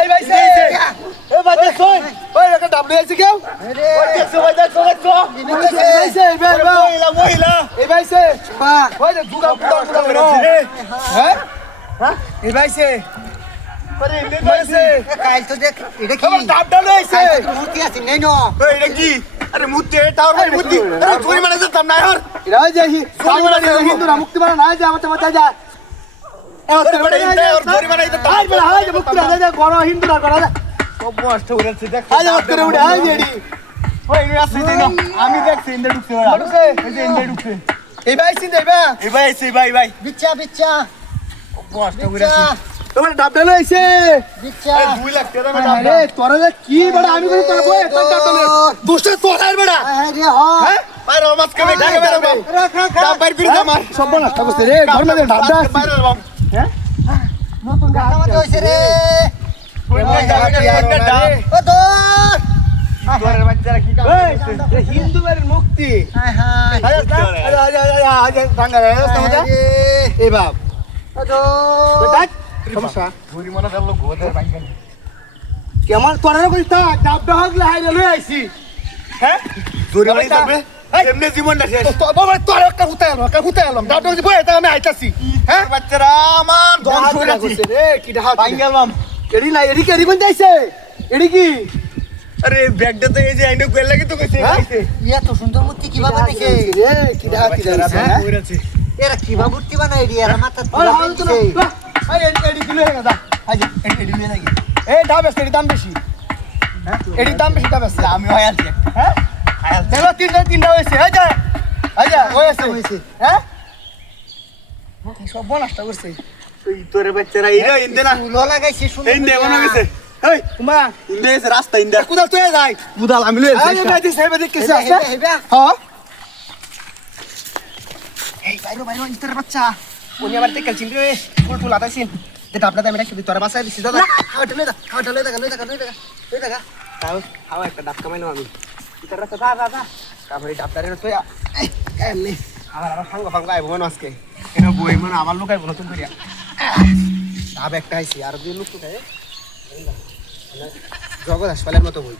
এই ভাইছে এ বাজে কই ওই একটা ডাবলি আছে কেউ ওই দেখছো ভাই দেখছো ভাইছে এই ভাই মহিলা এই ভাইছে ওই যে দুগা হ্যাঁ হ্যাঁ এই ভাইছে আরে এই ভাইছে কাল তো দেখ এটা কি ডাবডাল হইছে মুতি আছে নাই নো এটা কি আরে মুতি টাওয়ার ভাই মুতি আরে চুরি মানে যেতাম না আর এরা যাই চুরি মানে হিন্দুরা মুক্তি মানে না যা মত মত যা এত বড় ইন্দে আর চুরি মানে তো আই বড় হাই মুক্তি না যা গড় হিন্দুরা গড় সব মস্ত উড়ছে দেখ আজ মত করে উড়ে আই জেডি ওই ইনি আসছে দিনো আমি দেখছি ইন্দে ঢুকছে ওরা এই যে ইন্দে ঢুকছে এই ভাই সিন দেবা এই ভাই সি ভাই বিচ্চা বিচ্চা মস্ত উড়ছে তোমার ডাবডাল হইছে বিচ্চা এই 2 লাখ টাকা দাম আরে তোরা কি বড় আমি কই তোর বই তোর ডাবডাল দুষ্ট তোরার বড় আরে হ্যাঁ বাইরে মাছ কেমে ঢাকে বেরো বাপ ডাব বাইর করে আমার সব নষ্ট করছে রে ঘর মধ্যে ডাবডা বাইরে বাপ হ্যাঁ নতুন গাটা মত হইছে রে ওই ডাব ও তো তোরের বাচ্চারা কি কাম করছে হিন্দুদের মুক্তি হায় হায় আজ ভাঙা রে সমঝা এই বাপ ও তো সমস্যা ঘুরি মনে করলো গোদের ভাঙা কেমন তোরা কইছ তা ডাবডা হগলে হাইরে লই আইছি হ্যাঁ জোরে মারি যাবে এমনি জীবনটা শেষ তো বাবা তোর একটা হুতে এলাম ডাবডা হইছে বই এটা আমি আইতাছি হ্যাঁ বাচ্চারা আমার ধন শুয়ে আছে রে কি ডাহা ভাঙালাম এডি না এডি কেডি কোন যাইছে এডি কি আরে ব্যাগটা তো এই যে আইনো কইল লাগি তো কইছে আইছে ইয়া তো সুন্দর মূর্তি কিভাবে দেখে রে কি ডাহা কি যাইছে হ্যাঁ এরা কিভাবে মূর্তি বানাই রে এরা মাথা আরে হাল তো না আই এডি কিলো হয়ে গেছে আই যে এডি নিয়ে লাগি এই ডাব এর দাম বেশি হ্যাঁ এডি দাম বেশি ডাব আছে আমি হয় আলছি হ্যাঁ আয়াল চলো তিনটা হইছে এই যা হইছে হ্যাঁ সব নষ্ট করছে তুই তোরে বাচ্চারা ইরা ইন্দে না ফুল লাগাইছি সুন্দর ইন্দে মনে গেছে এই তোমা ইন্দে এসে রাস্তা ইন্দে কুদাল তুই যাই কুদাল আমি লই যাই এই ভাই সেবে দেখছিস হ্যাঁ এই বাইরো ইস্তার বাচ্চা ওনি আমার থেকে চিনতে ফুল আতাইছিন এটা আপনাদের আমি রাখছি তোরা বাসায় দিছি দাদা খাওয়াটা লই দেখা তাও খাওয়া একটা ডাব কামাইলো আমি ইতার রাস্তা দা তারপরে ডাবটারে তো এমনি আমার ফাঙ্গা আইবো মনে আজকে এনে বই মনে আমার লোক আইবো নতুন করিয়া ডাব একটা আইছি আর দুই লোক তো জগৎ হাসপাতালের মতো বই